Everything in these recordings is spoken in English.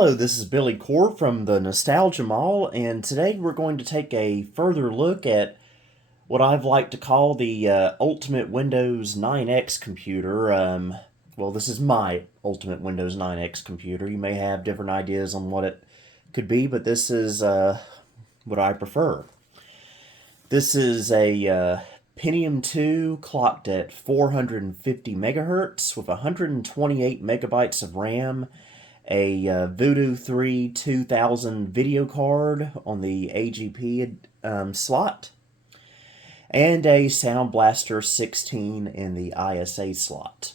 Hello, this is Billy Core from the Nostalgia Mall, and today we're going to take a further look at what I've like to call the Ultimate Windows 9X computer. Well, this is my Ultimate Windows 9X computer. You may have different ideas on what it could be, but this is what I prefer. This is a Pentium 2 clocked at 450 megahertz with 128 megabytes of RAM, a Voodoo 3 2000 video card on the AGP slot, and a Sound Blaster 16 in the ISA slot.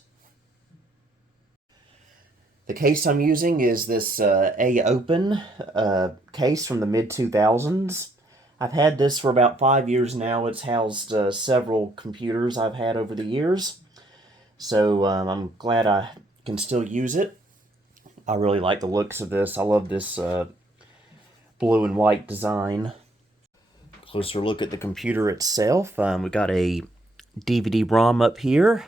The case I'm using is this A-Open case from the mid-2000s. I've had this for about 5 years now. It's housed several computers I've had over the years, so I'm glad I can still use it. I really like the looks of this. I love this blue and white design. Closer look at the computer itself. We got a DVD-ROM up here.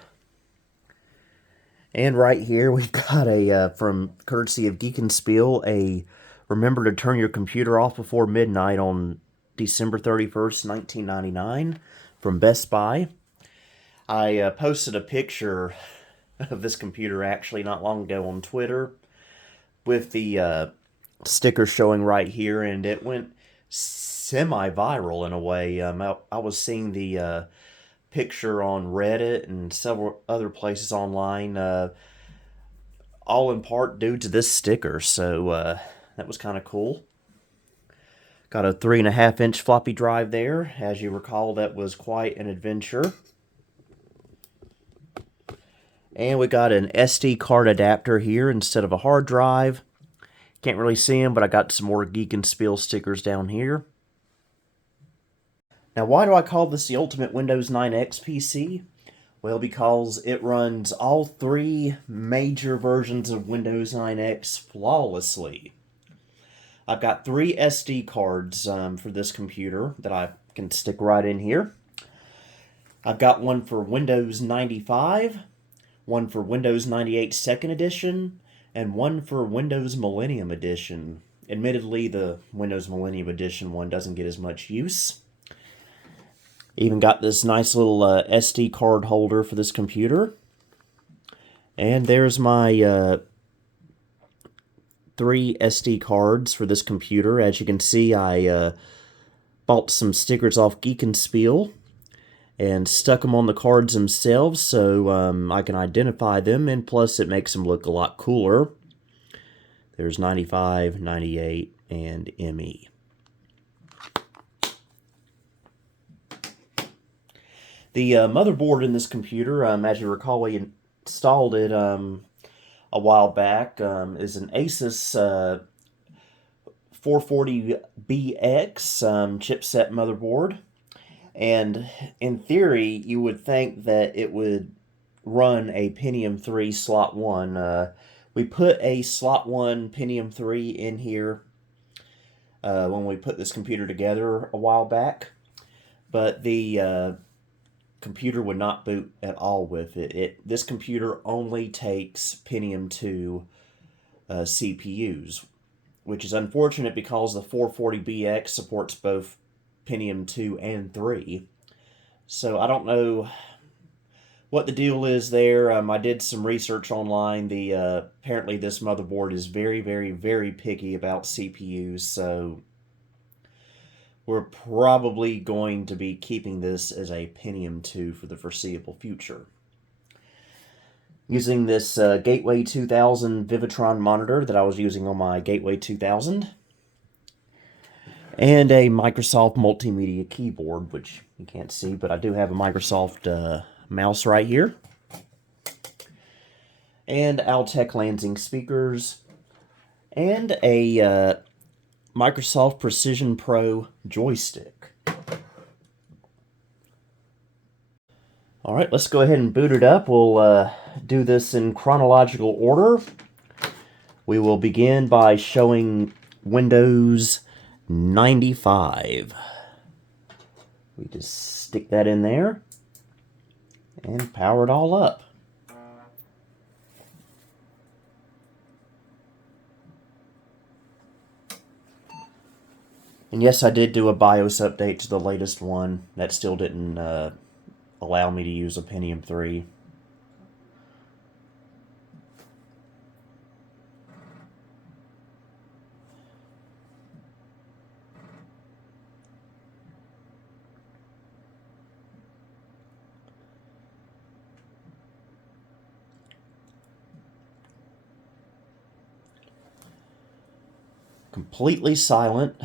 And right here we've got a, from courtesy of Geek and Spiel, a remember to turn your computer off before midnight on December 31st, 1999 from Best Buy. I posted a picture of this computer actually not long ago on Twitter with the sticker showing right here, and it went semi-viral in a way. I was seeing the picture on Reddit and several other places online, all in part due to this sticker, so that was kind of cool. Got a 3.5-inch floppy drive there. As you recall, that was quite an adventure. And we got an SD card adapter here instead of a hard drive. Can't really see them, but I got some more Geek and Spiel stickers down here. Now, why do I call this the Ultimate Windows 9X PC? Well, because it runs all three major versions of Windows 9X flawlessly. I've got 3 SD cards for this computer that I can stick right in here. I've got one for Windows 95, one for Windows 98 2nd Edition, and one for Windows Millennium Edition. Admittedly, the Windows Millennium Edition one doesn't get as much use. Even got this nice little SD card holder for this computer. And there's my 3 SD cards for this computer. As you can see, I bought some stickers off Geek and Spiel and stuck them on the cards themselves so I can identify them, and plus it makes them look a lot cooler. There's 95, 98, and ME. The motherboard in this computer, as you recall, we installed it a while back, is an Asus 440BX chipset motherboard. And in theory, you would think that it would run a Pentium 3 slot 1. We put a slot 1 Pentium 3 in here when we put this computer together a while back, but the computer would not boot at all with it. This computer only takes Pentium 2 CPUs, which is unfortunate because the 440BX supports both Pentium 2 and 3. So I don't know what the deal is there. I did some research online. Apparently this motherboard is very, very, very picky about CPUs, so we're probably going to be keeping this as a Pentium 2 for the foreseeable future. Using this Gateway 2000 Vivitron monitor that I was using on my Gateway 2000. And a Microsoft multimedia keyboard, which you can't see, but I do have a Microsoft mouse right here. And Altec Lansing speakers. And a Microsoft Precision Pro joystick. Alright, let's go ahead and boot it up. We'll do this in chronological order. We will begin by showing Windows 95. We just stick that in there and power it all up. And yes, I did do a BIOS update to the latest one. That still didn't allow me to use a Pentium 3. Completely silent,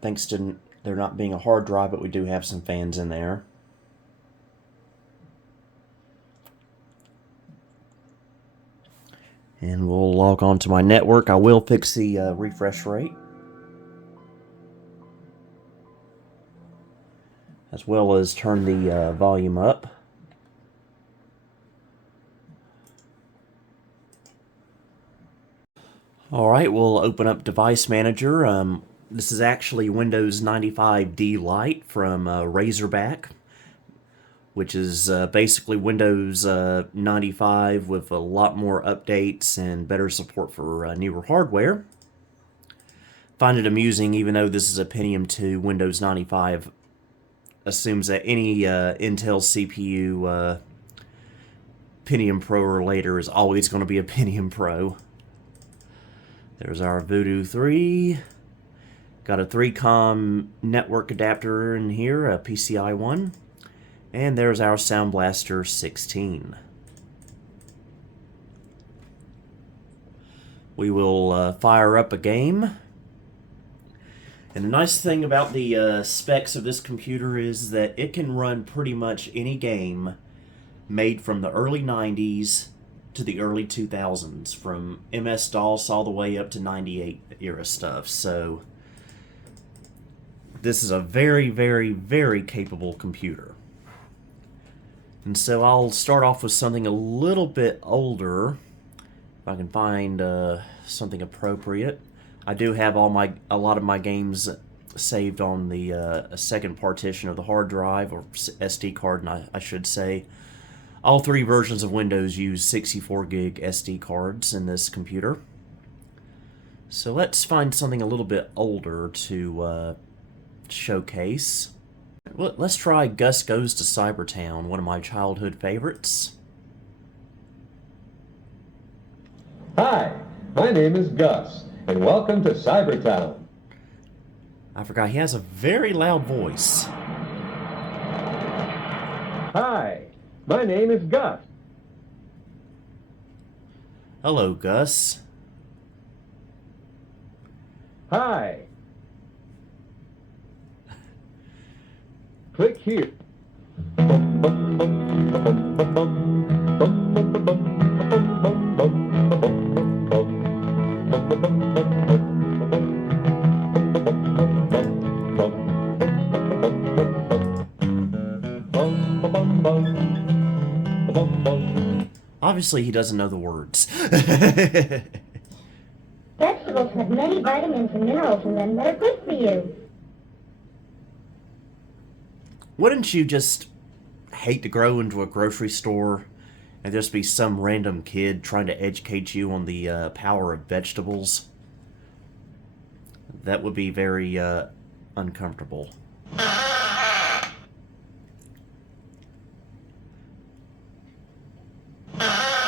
thanks to there not being a hard drive, but we do have some fans in there. And we'll log on to my network. I will fix the refresh rate, as well as turn the volume up. Alright, we'll open up Device Manager. This is actually Windows 95D Lite from Razorback, which is basically Windows 95 with a lot more updates and better support for newer hardware. Find it amusing, even though this is a Pentium 2, Windows 95 assumes that any Intel CPU Pentium Pro or later is always going to be a Pentium Pro. There's our Voodoo 3. Got a 3-COM network adapter in here, a PCI one. And there's our Sound Blaster 16. We will fire up a game. And the nice thing about the specs of this computer is that it can run pretty much any game made from the early 90s to the early 2000s, from MS-DOS all the way up to 98 era stuff. So this is a very, very, very capable computer. And so I'll start off with something a little bit older, if I can find something appropriate. I do have a lot of my games saved on the second partition of the hard drive, or SD card, I should say. All three versions of Windows use 64 gig SD cards in this computer. So let's find something a little bit older to showcase. Well, let's try Gus Goes to Cybertown, one of my childhood favorites. Hi, my name is Gus, and welcome to Cybertown. I forgot, he has a very loud voice. Hi, my name is Gus. Hello, Gus. Hi. Click here. Obviously, he doesn't know the words. Vegetables have many vitamins and minerals in them that are good for you. Wouldn't you just hate to grow into a grocery store and just be some random kid trying to educate you on the power of vegetables? That would be very uncomfortable.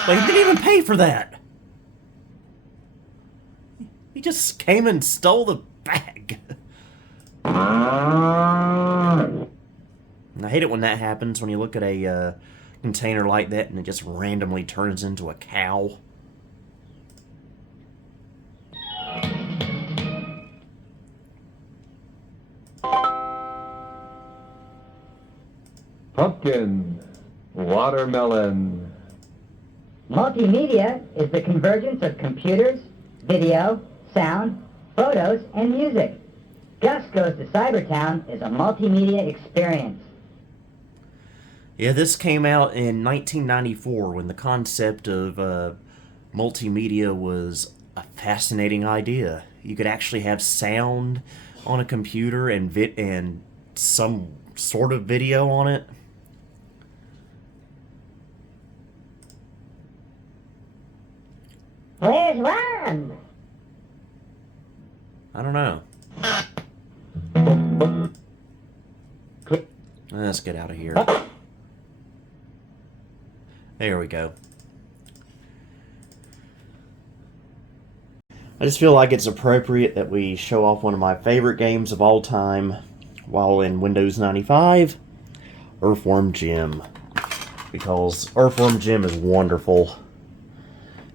But he didn't even pay for that. He just came and stole the bag. And I hate it when that happens, when you look at a container like that and it just randomly turns into a cow. Pumpkin, watermelon. Multimedia is the convergence of computers, video, sound, photos, and music. Gus Goes to Cybertown is a multimedia experience. Yeah, this came out in 1994 when the concept of multimedia was a fascinating idea. You could actually have sound on a computer and some sort of video on it. Where's one? I don't know. Let's get out of here. There we go. I just feel like it's appropriate that we show off one of my favorite games of all time while in Windows 95, Earthworm Jim. Because Earthworm Jim is wonderful.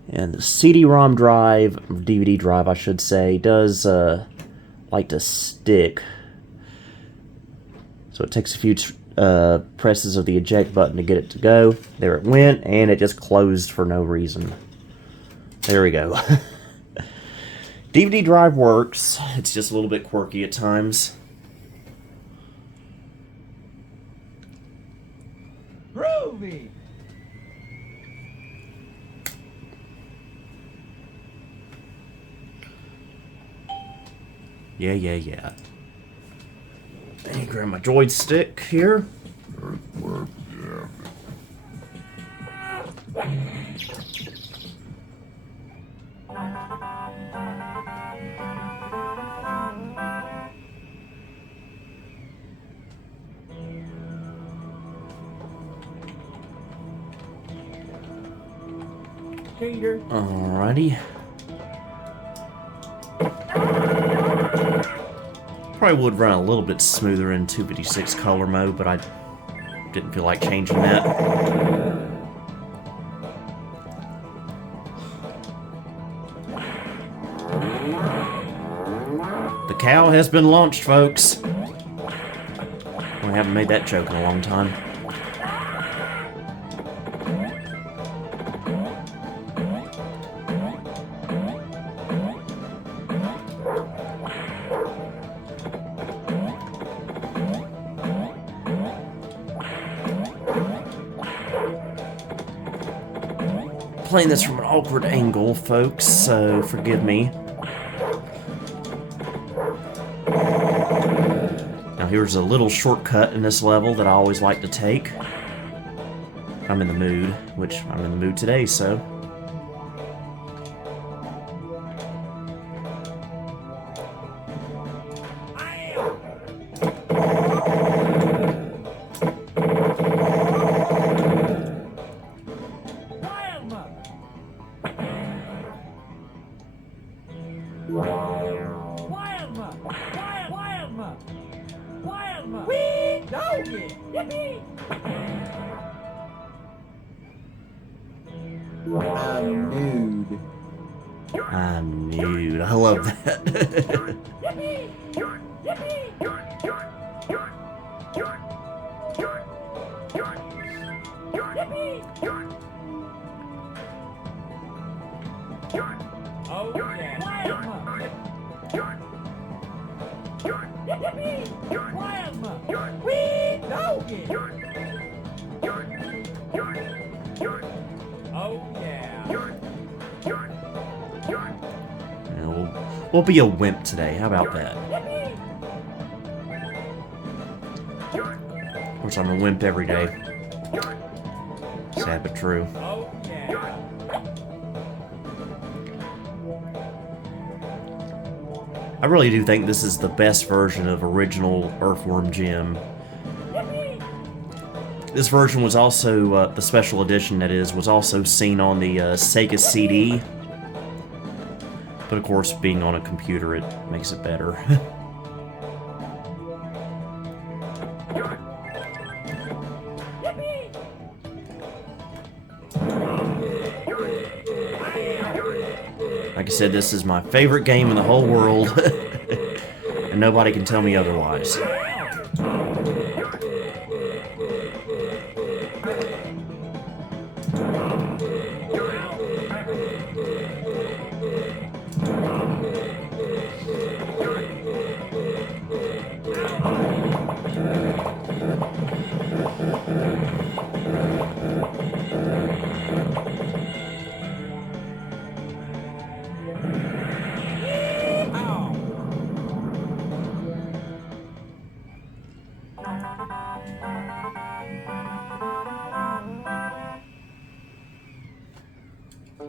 And the CD-ROM drive, DVD drive I should say, does like to stick. So it takes a few presses of the eject button to get it to go. There it went, and it just closed for no reason. There we go. DVD drive works. It's just a little bit quirky at times. Groovy! Yeah. Let me grab my joystick here. Alrighty. Probably would run a little bit smoother in 256 color mode, but I didn't feel like changing that. The cow has been launched, folks. I haven't made that joke in a long time. Playing this from an awkward angle, folks, so forgive me. Now here's a little shortcut in this level that I always like to take. I'm in the mood, which I'm in the mood today, so... I'm nude. I love that. We'll be a wimp today. How about that? Of course, I'm a wimp every day. Sad but true. I really do think this is the best version of original Earthworm Jim. This version was also, the special edition that is, was also seen on the Sega CD. But of course, being on a computer, it makes it better. Like I said, this is my favorite game in the whole world. And nobody can tell me otherwise.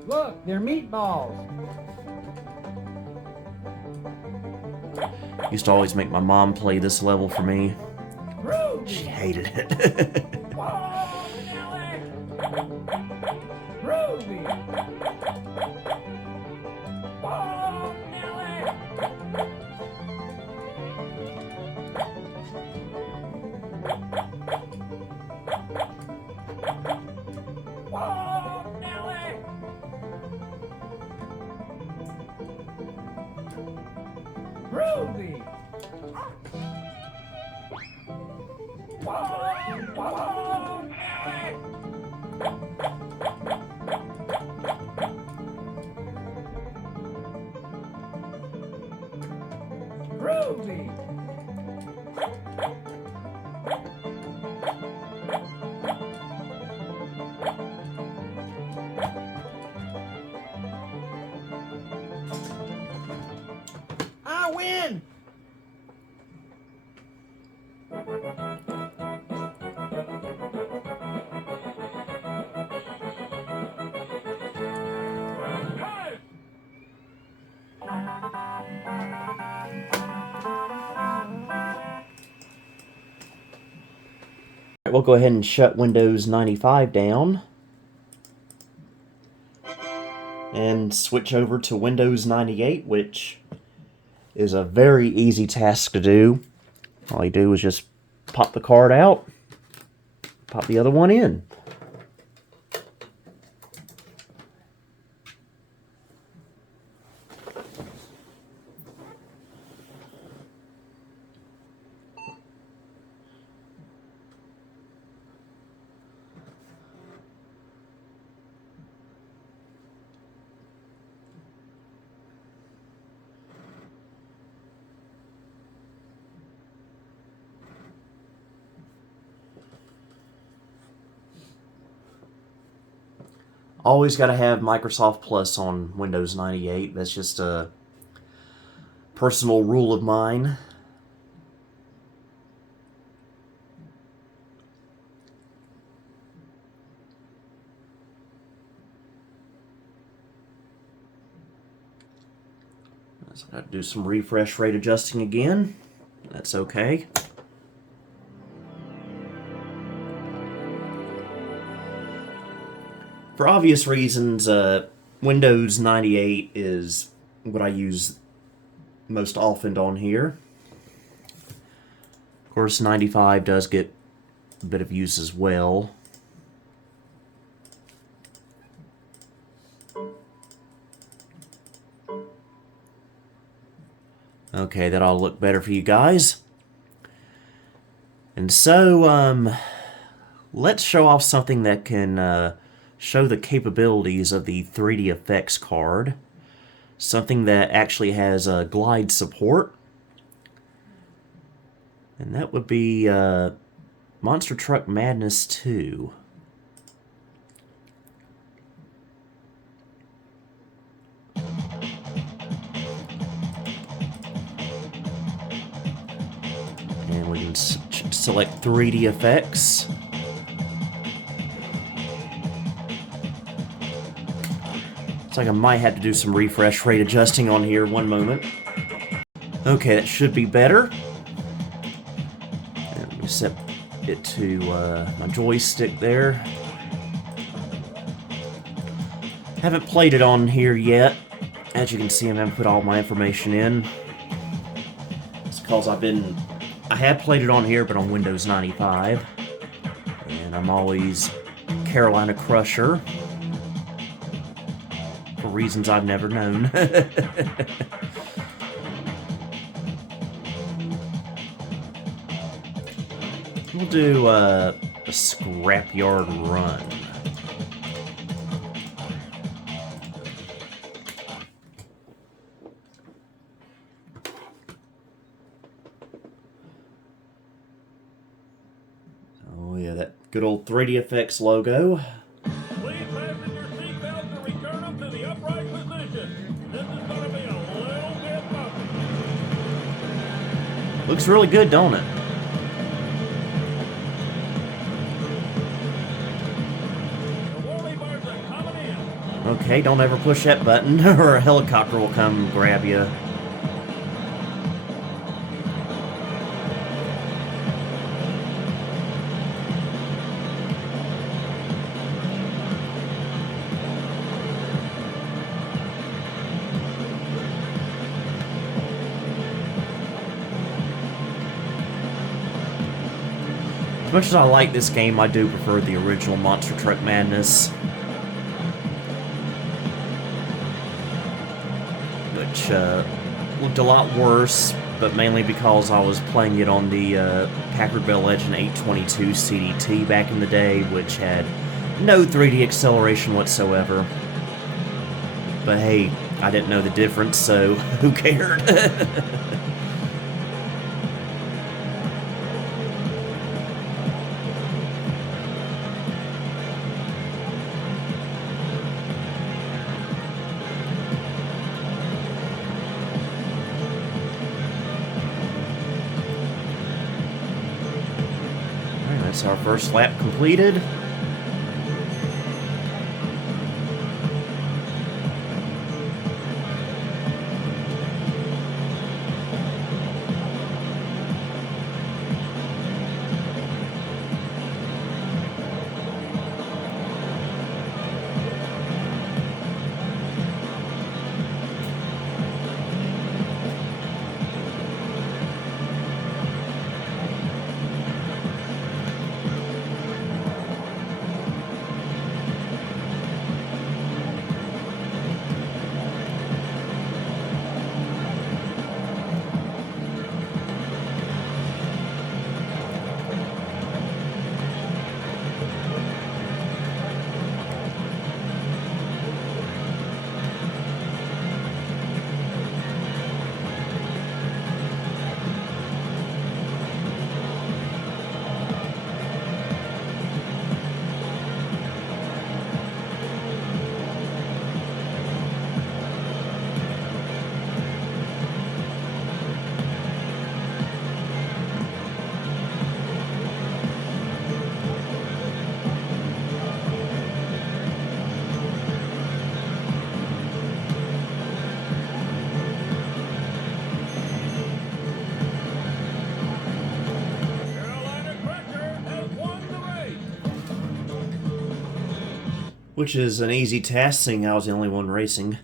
Look, they're meatballs. Used to always make my mom play this level for me. She hated it. Groovy. Groovy. Groovy. I win. We'll go ahead and shut Windows 95 down and switch over to Windows 98, which is a very easy task to do. All you do is just pop the card out, pop the other one in. Always got to have Microsoft Plus on Windows 98. That's just a personal rule of mine. So I got to do some refresh rate adjusting again. That's okay. For obvious reasons, Windows 98 is what I use most often on here. Of course, 95 does get a bit of use as well. Okay, that ought to look better for you guys. And so, let's show off something that can show the capabilities of the 3D effects card. Something that actually has glide support. And that would be Monster Truck Madness 2. And we can select 3D effects. Looks like I might have to do some refresh rate adjusting on here. One moment. Okay, that should be better. And let me set it to my joystick there. Haven't played it on here yet. As you can see, I haven't put all my information in. It's because I have played it on here, but on Windows 95. And I'm always Carolina Crusher. For reasons I've never known. We'll do a scrapyard run. Oh yeah, that good old 3D effects logo. Please fasten your seatbelts and return them to the upright position. This is going to be a little bit bumpy. Looks really good, don't it? The woolly birds are coming in. Okay, don't ever push that button or a helicopter will come grab you. As much as I like this game, I do prefer the original Monster Truck Madness. Which looked a lot worse, but mainly because I was playing it on the Packard Bell Legend 822 CDT back in the day, which had no 3D acceleration whatsoever. But hey, I didn't know the difference, so who cared? Alright, that's our first lap completed. Carolina Cracker has won the race. Which is an easy task, seeing I was the only one racing.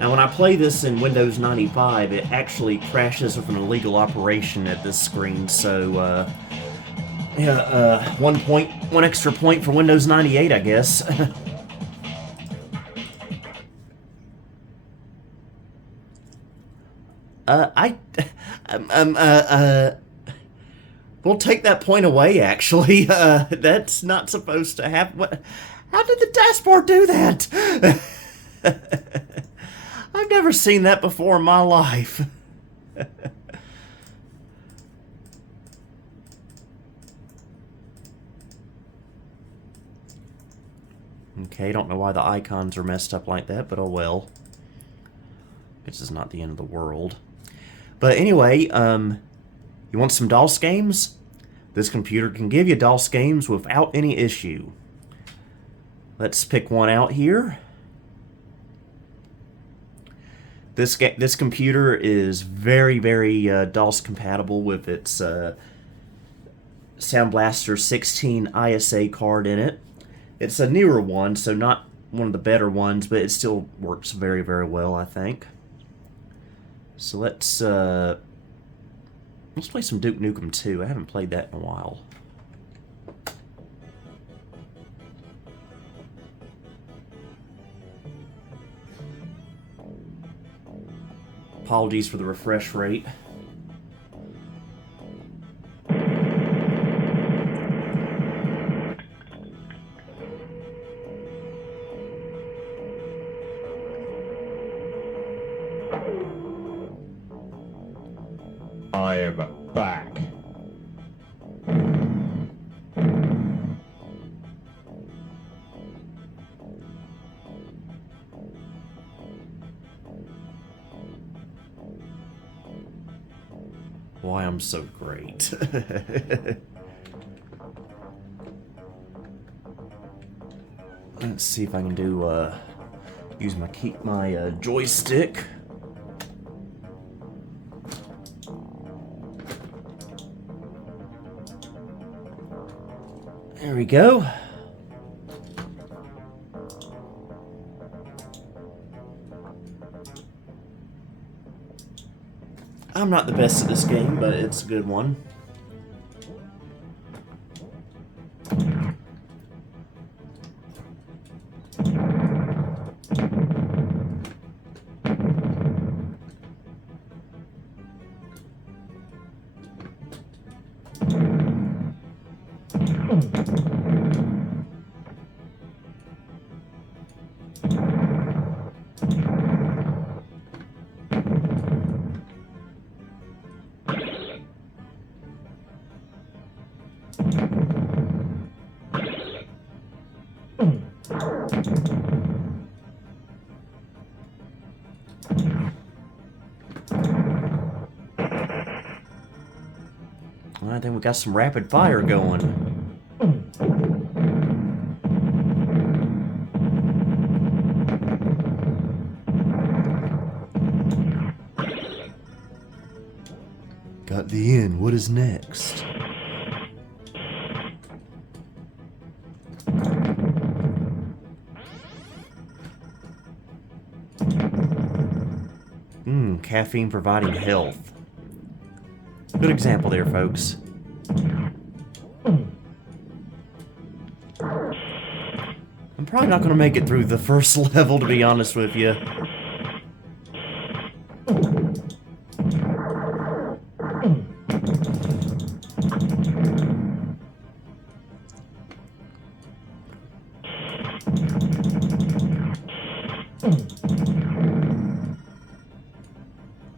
Now, when I play this in Windows 95, it actually crashes with an illegal operation at this screen, so, yeah, one extra point for Windows 98, I guess. We'll take that point away, actually. That's not supposed to happen. What? How did the dashboard do that? I've never seen that before in my life. Okay, don't know why the icons are messed up like that, but oh well. This is not the end of the world. But anyway, you want some DOS games? This computer can give you DOS games without any issue. Let's pick one out here. This computer is very, very DOS compatible with its Sound Blaster 16 ISA card in it. It's a newer one, so not one of the better ones, but it still works very, very well, I think. So let's play some Duke Nukem 2. I haven't played that in a while. Apologies for the refresh rate. I am back. Why I'm so great. Let's see if I can do use my joystick. There we go. I'm not the best at this game, but it's a good one. I think we got some rapid fire going. Got the end. What is next? Caffeine providing health. Good example there, folks. I'm probably not going to make it through the first level, to be honest with you.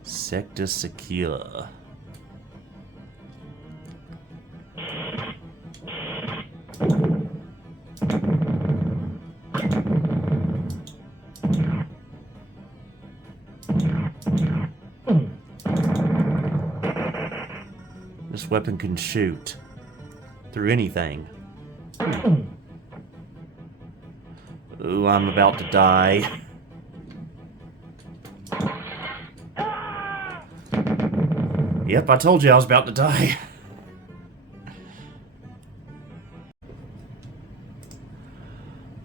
Sector secure. This weapon can shoot through anything. Ooh, I'm about to die. Yep, I told you I was about to die.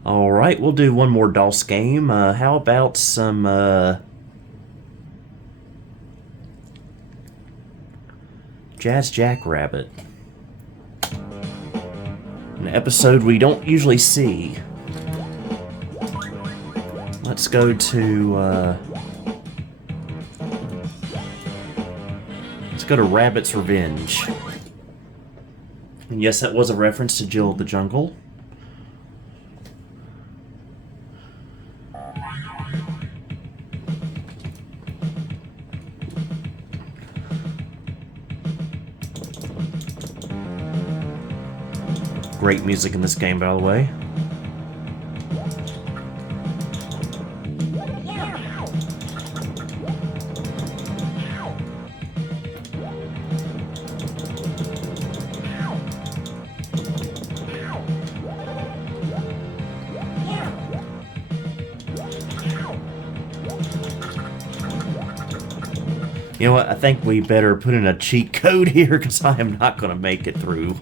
Alright, we'll do one more DOS game. How about some, Jazz Jackrabbit? An episode we don't usually see. Let's go to, let's go to Rabbit's Revenge. And yes, that was a reference to Jill of the Jungle. Great music in this game, by the way. You know what? I think we better put in a cheat code here because I am not going to make it through.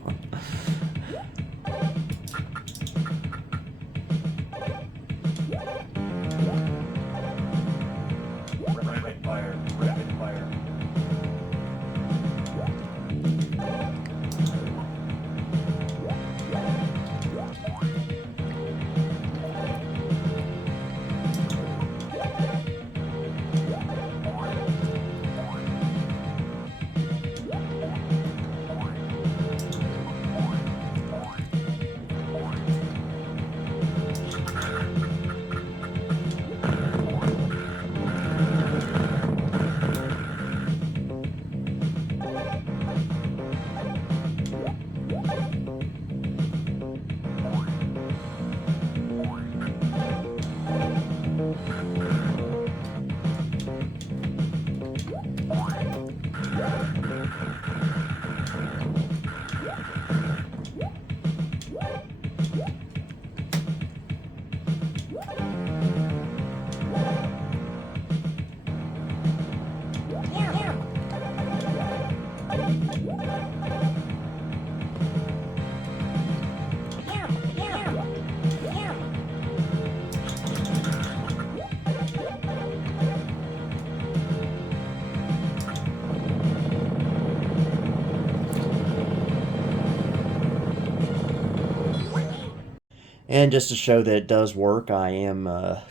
And just to show that it does work, I am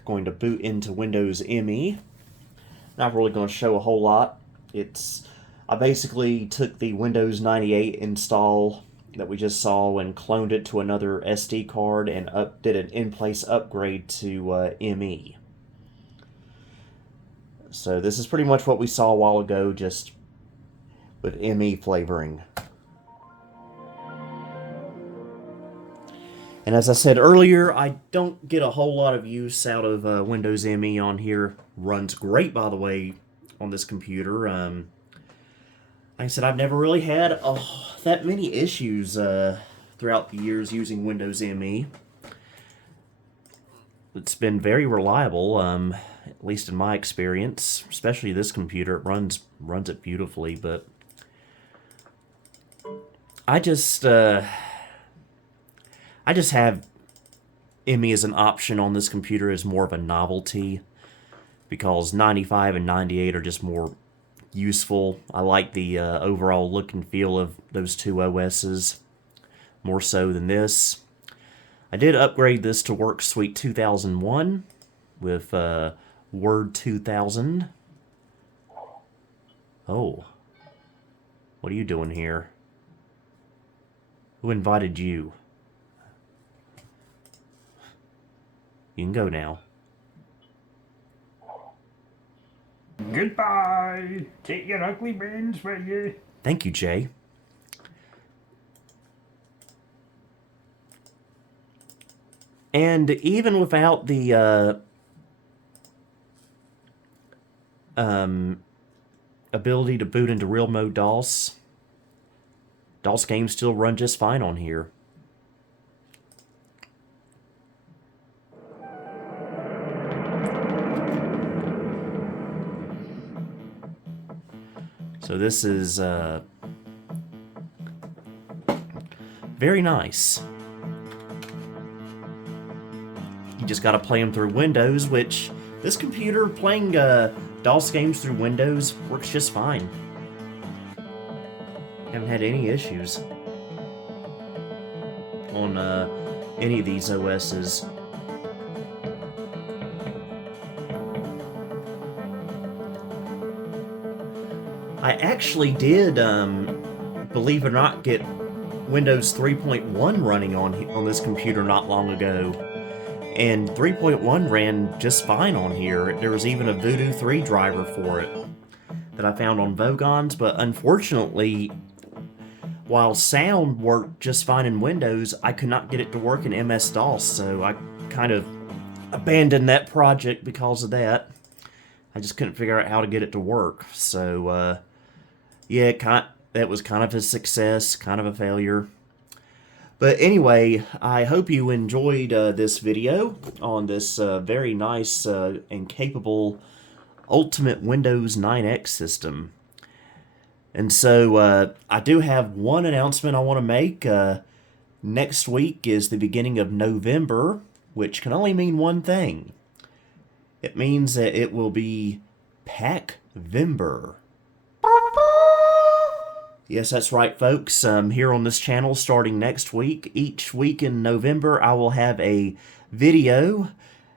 going to boot into Windows ME. Not really going to show a whole lot. I basically took the Windows 98 install that we just saw and cloned it to another SD card and did an in-place upgrade to ME. So this is pretty much what we saw a while ago, just with ME flavoring. And as I said earlier, I don't get a whole lot of use out of Windows ME on here. Runs great, by the way, on this computer. I I said I've never really had that many issues throughout the years using Windows ME. It's been very reliable, at least in my experience. Especially this computer, it runs it beautifully. But I just have ME as an option on this computer as more of a novelty, because 95 and 98 are just more useful. I like the overall look and feel of those two OSs more so than this. I did upgrade this to Work Suite 2001 with Word 2000. Oh, what are you doing here? Who invited you? You can go now. Goodbye. Take your ugly bends with you. Thank you, Jay. And even without the ability to boot into real mode DOS games still run just fine on here. So this is very nice. You just gotta play them through Windows, which this computer playing DOS games through Windows works just fine. Haven't had any issues on any of these OSs. I actually did, believe it or not, get Windows 3.1 running on this computer not long ago. And 3.1 ran just fine on here. There was even a Voodoo 3 driver for it that I found on Vogons, but unfortunately, while sound worked just fine in Windows, I could not get it to work in MS-DOS, so I kind of abandoned that project because of that. I just couldn't figure out how to get it to work. So, yeah, that was kind of a success, kind of a failure. But anyway, I hope you enjoyed this video on this very nice and capable Ultimate Windows 9X system. And so I do have one announcement I want to make. Next week is the beginning of November, which can only mean one thing. It means that it will be Pack-Vember. Yes, that's right, folks. Here on this channel, starting next week, each week in November, I will have a video,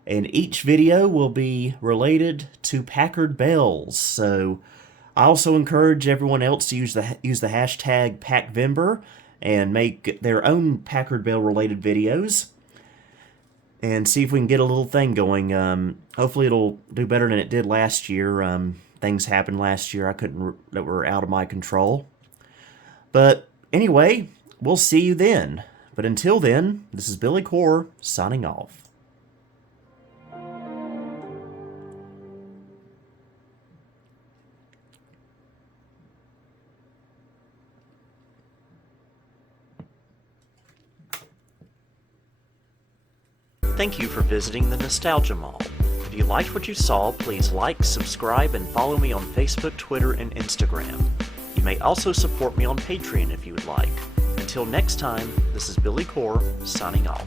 and each video will be related to Packard Bells. So I also encourage everyone else to use the hashtag Pack-Vember and make their own Packard Bell related videos, and see if we can get a little thing going. Hopefully it'll do better than it did last year. Things happened last year that were out of my control. But anyway, we'll see you then. But until then, this is Billy Core signing off. Thank you for visiting the Nostalgia Mall. If you liked what you saw, please like, subscribe, and follow me on Facebook, Twitter, and Instagram. You may also support me on Patreon if you would like. Until next time, this is Billy Core, signing off.